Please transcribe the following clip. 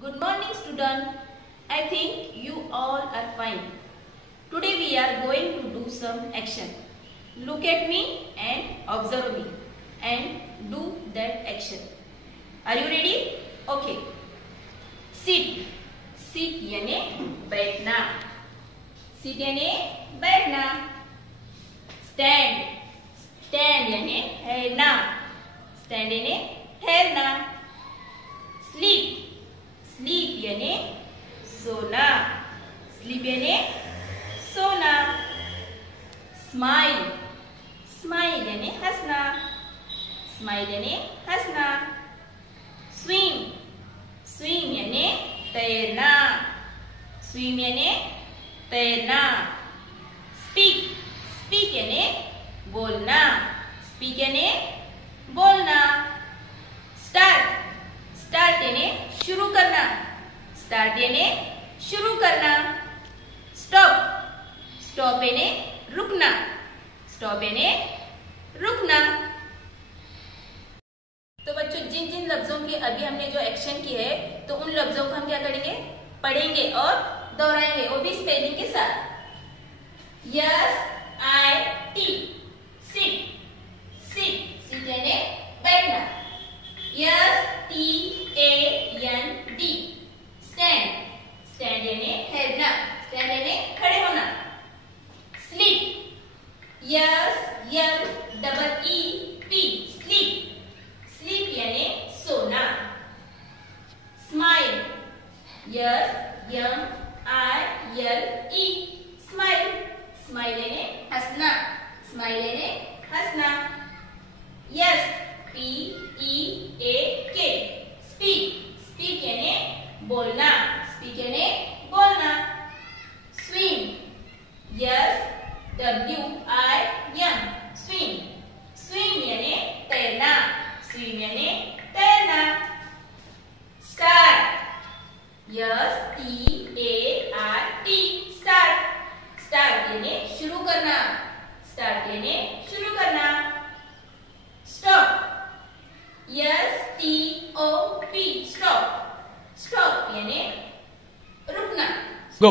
Good morning, student. I think you all are fine. Today we are going to do some action. Look at me and observe me and do that action. Are you ready? Okay. Sit. Sit यानी बैठना. Sit यानी बैठना. Stand. Stand यानी ठहरना. Stand यानी ठहरना. Sleep. Sleep यानी सोना. Sleep यानी सोना. Smile. Smile यानी हंसना. Smile यानी हंसना. Swim. Swim यानी तैरना. Swim यानी तैरना. Speak. Speak यानी बोलना. Speak यानी बोलना. Start. Start यानी शुरू करना. Start यानी शुरू करना. Stop. Stop यानी रुकना. Stop यानी रुकना. तो बच्चों, जिन जिन लफ्जों की अभी हमने जो एक्शन की है, तो उन लफ्जों को हम क्या करेंगे? पढ़ेंगे और दोहराएंगे, वो भी स्पेलिंग के साथ. SIT. Sit. Sit. Sit यानी बैठना. STAND. Stand. Stand यानी ठहरना. Stand यानी खड़े होना. Sleep. SLEEP. Sleep. Sleep यानी सोना. Smile. SMILE. Smile. Smile यानी हंसना. Smile यानी हंसना. SPEAK. Speak. Speak यानी बोलना. Speak यानी बोलना. Swim. SWIM. Swim. Swim यानी तैरना. Swim यानी तैरना. Start. START. Start. Start यानी शुरू करना. Start यानी शुरू करना. Stop. STOP. Stop. Stop यानी रुकना. Go.